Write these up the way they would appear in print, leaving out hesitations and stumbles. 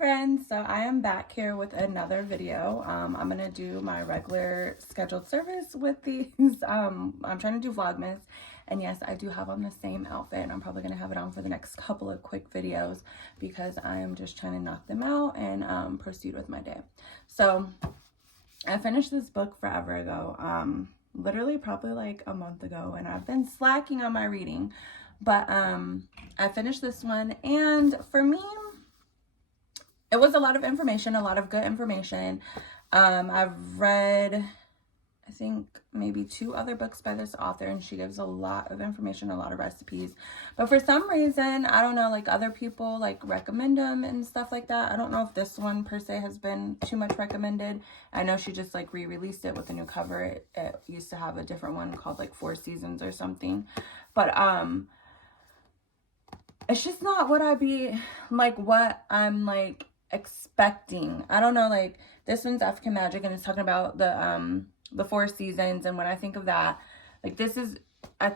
friends, so I am back here with another video. I'm gonna do my regular scheduled service with these. I'm trying to do Vlogmas, and yes, I do have on the same outfit, and I'm probably gonna have it on for the next couple of quick videos because I am just trying to knock them out and proceed with my day. So I finished this book forever ago, literally probably like a month ago, and I've been slacking on my reading, but I finished this one, and for me, it was a lot of information, a lot of good information. I've read, I think, maybe 2 other books by this author, and she gives a lot of information, a lot of recipes. But for some reason, I don't know, like other people like recommend them and stuff like that. I don't know if this one per se has been too much recommended. I know she just like re-released it with a new cover. It used to have a different one called like 4 Seasons or something. But it's just not what what I'm like expecting. I don't know, like this one's African Magic, and it's talking about the 4 seasons, and when I think of that, like this is, I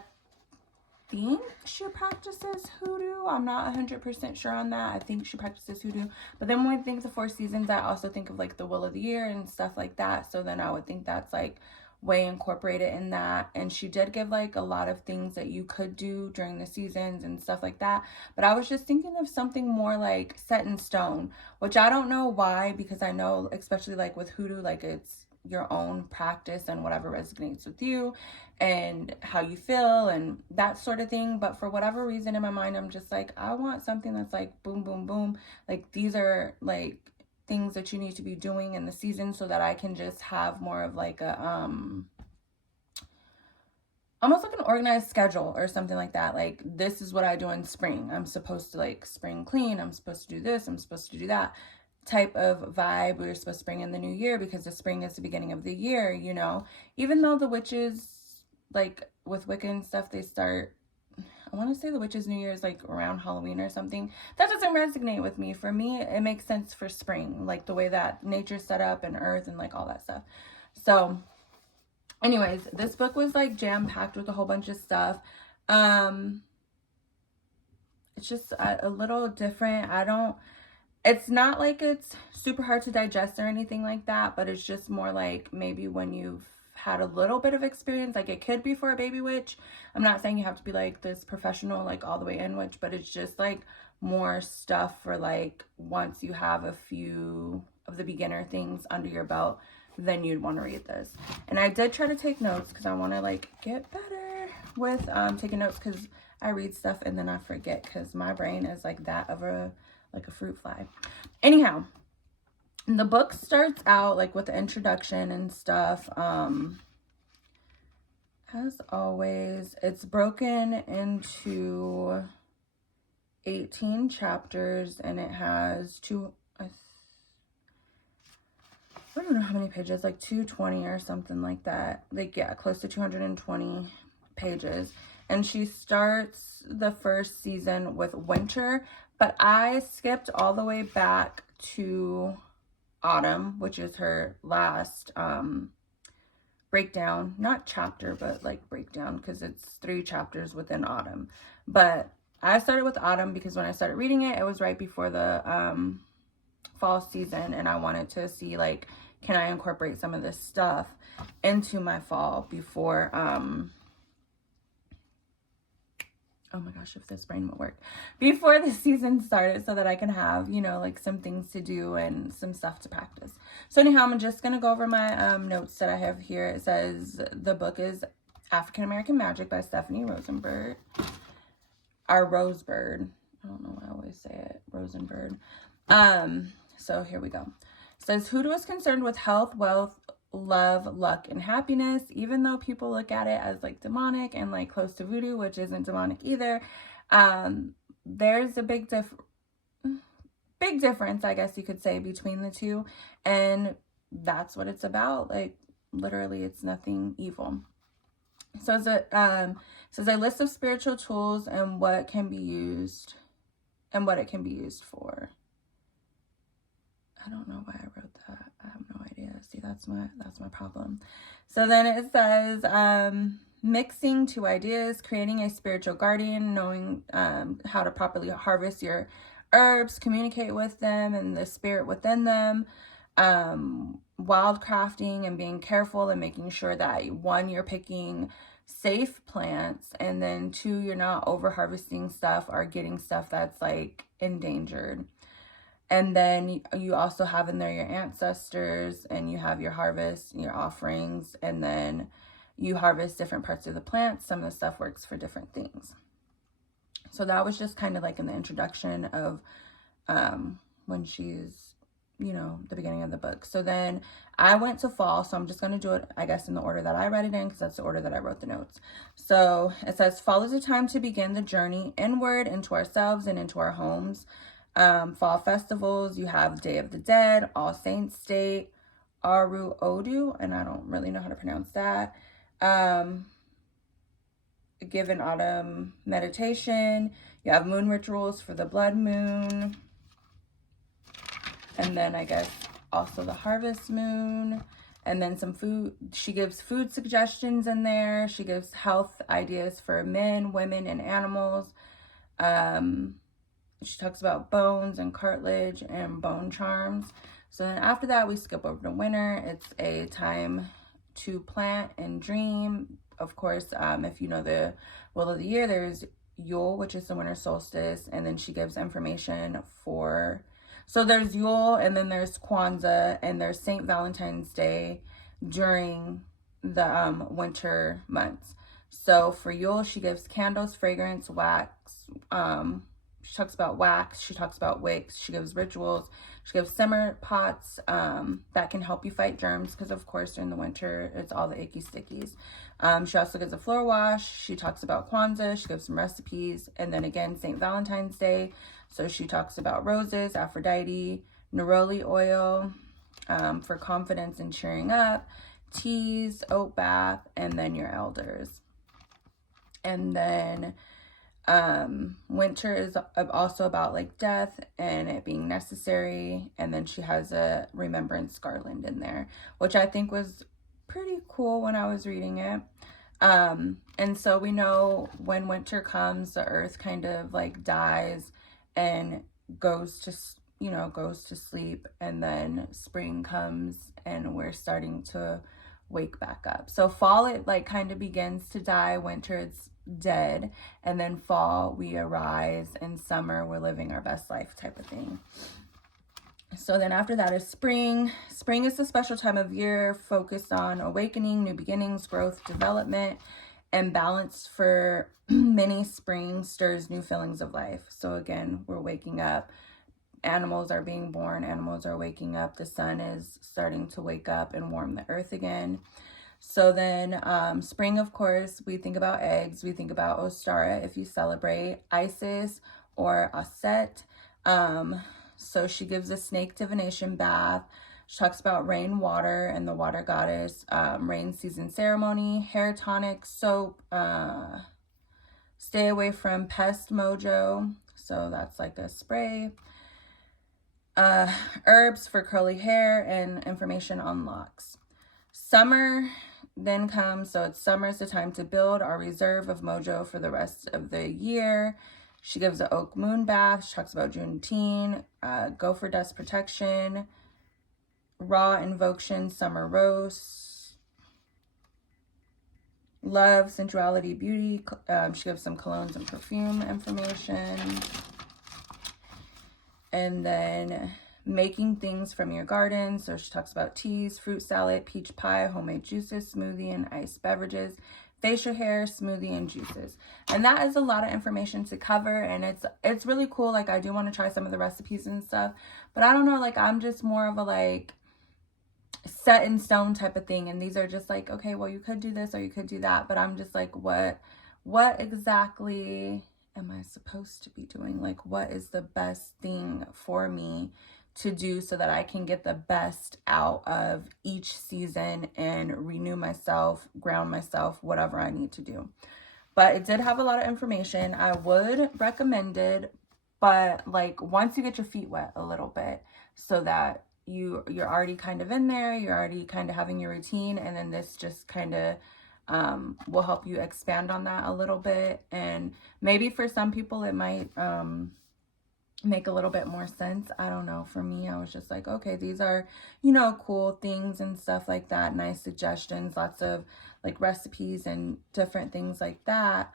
think she practices hoodoo. I'm not 100% sure on that. I think she practices hoodoo, but then when I think of the 4 seasons, I also think of like the Wheel of the Year and stuff like that, so then I would think that's like way incorporated in that. And she did give like a lot of things that you could do during the seasons and stuff like that, but I was just thinking of something more like set in stone, which I don't know why, because I know especially like with hoodoo, like it's your own practice and whatever resonates with you and how you feel and that sort of thing. But for whatever reason in my mind, I'm just like, I want something that's like boom boom boom, like these are like things that you need to be doing in the season, so that I can just have more of like a almost like an organized schedule or something like that. Like, this is what I do in spring. I'm supposed to like spring clean. I'm supposed to do this. I'm supposed to do that type of vibe. We're supposed to bring in the new year because the spring is the beginning of the year, you know, even though the witches, like with Wiccan stuff, they start, I want to say the witches' New Year is like around Halloween or something. That doesn't resonate with me. For me, it makes sense for spring, like the way that nature's set up and earth and like all that stuff. So anyways, this book was like jam-packed with a whole bunch of stuff. It's just a little different. It's not like it's super hard to digest or anything like that, but it's just more like maybe when you've had a little bit of experience, like it could be for a baby witch. I'm not saying you have to be like this professional, like all the way in witch, but it's just like more stuff for like once you have a few of the beginner things under your belt, then you'd want to read this. And I did try to take notes because I want to like get better with taking notes, because I read stuff and then I forget because my brain is like that of a fruit fly. Anyhow, the book starts out like with the introduction and stuff. As always, it's broken into 18 chapters, and it has I don't know how many pages, like 220 or something like that. Like, yeah, close to 220 pages. And she starts the first season with winter, but I skipped all the way back to autumn, which is her last breakdown, not chapter, but like breakdown, because it's 3 chapters within autumn. But I started with autumn because when I started reading it, it was right before the fall season, and I wanted to see like, can I incorporate some of this stuff into my fall before oh my gosh, if this brain would work, before the season started, so that I can have, you know, like some things to do and some stuff to practice. So anyhow, I'm just going to go over my notes that I have here. It says the book is African American Magic by Stephanie Rosenberg. Rosebird. I don't know why I always say it. Rosenberg. So here we go. It says, hoodoo is concerned with health, wealth, love, luck, and happiness. Even though people look at it as like demonic and like close to voodoo, which isn't demonic either, there's a big difference, I guess you could say, between the two, and that's what it's about. Like, literally, it's nothing evil. So says a list of spiritual tools and what it can be used for. I don't know why I wrote that. I have no idea. See, that's my problem. So then it says mixing 2 ideas, creating a spiritual guardian, knowing how to properly harvest your herbs, communicate with them and the spirit within them. Wildcrafting and being careful and making sure that, one, you're picking safe plants, and then two, you're not over harvesting stuff or getting stuff that's like endangered. And then you also have in there your ancestors, and you have your harvest, your offerings, and then you harvest different parts of the plant. Some of the stuff works for different things. So that was just kind of like in the introduction of when she's, you know, the beginning of the book. So then I went to fall, so I'm just going to do it, I guess, in the order that I read it in, because that's the order that I wrote the notes. So it says, fall is a time to begin the journey inward into ourselves and into our homes. Fall festivals, you have Day of the Dead, All Saints Day, Aru Odu, and I don't really know how to pronounce that. Given autumn meditation, you have moon rituals for the blood moon, and then I guess also the harvest moon, and then some food. She gives food suggestions in there. She gives health ideas for men, women, and animals. She talks about bones and cartilage and bone charms. So then after that, we skip over to winter. It's a time to plant and dream. Of course, if you know the wheel of the year, there's Yule, which is the winter solstice. And then she gives information for, so there's Yule, and then there's Kwanzaa, and there's St. Valentine's Day during the winter months. So for Yule, she gives candles, fragrance, wax, she talks about wax, she talks about wicks, she gives rituals, she gives simmer pots that can help you fight germs, because of course during the winter it's all the icky stickies. She also gives a floor wash, she talks about Kwanzaa, she gives some recipes, and then again St. Valentine's Day, so she talks about roses, Aphrodite, neroli oil for confidence and cheering up, teas, oat bath, and then your elders. And then winter is also about like death and it being necessary, and then she has a remembrance garland in there, which I think was pretty cool when I was reading it. And so we know when winter comes, the earth kind of like dies and goes to sleep, and then spring comes and we're starting to wake back up. So fall, it like kind of begins to die, winter it's dead, and then fall we arise, and summer we're living our best life type of thing. So then after that is spring. Spring is a special time of year focused on awakening, new beginnings, growth, development, and balance. For many, spring stirs new feelings of life. So again, we're waking up, animals are being born, animals are waking up, the sun is starting to wake up and warm the earth again. So then spring, of course, we think about eggs. We think about Ostara if you celebrate, Isis or Aset. So she gives a snake divination bath. She talks about rain, water, and the water goddess, rain season ceremony, hair tonic, soap, stay away from pest mojo. So that's like a spray. Herbs for curly hair and information on locks. Summer then comes, so it's summer is the time to build our reserve of mojo for the rest of the year. She gives an oak moon bath. She talks about Juneteenth, gopher dust protection, raw invocation, summer roast, love, sensuality, beauty. She gives some colognes and perfume information. And then making things from your garden. So she talks about teas, fruit salad, peach pie, homemade juices, smoothie, and iced beverages, facial hair, smoothie, and juices. And that is a lot of information to cover, and it's really cool. Like, I do want to try some of the recipes and stuff, but I don't know, like, I'm just more of a like set in stone type of thing, and these are just like, okay, well, you could do this or you could do that, but I'm just like, what exactly am I supposed to be doing? Like, what is the best thing for me to do so that I can get the best out of each season and renew myself, ground myself, whatever I need to do. But it did have a lot of information. I would recommend it, but like once you get your feet wet a little bit, so that you're already kind of in there, you're already kind of having your routine, and then this just kind of will help you expand on that a little bit. And maybe for some people it might make a little bit more sense. I don't know. For me, I was just like, okay, these are, you know, cool things and stuff like that. Nice suggestions, lots of like recipes and different things like that.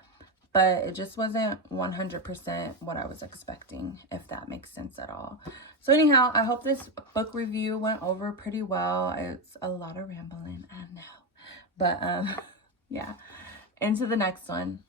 But it just wasn't 100% what I was expecting, if that makes sense at all. So anyhow, I hope this book review went over pretty well. It's a lot of rambling, I know. But yeah, into the next one.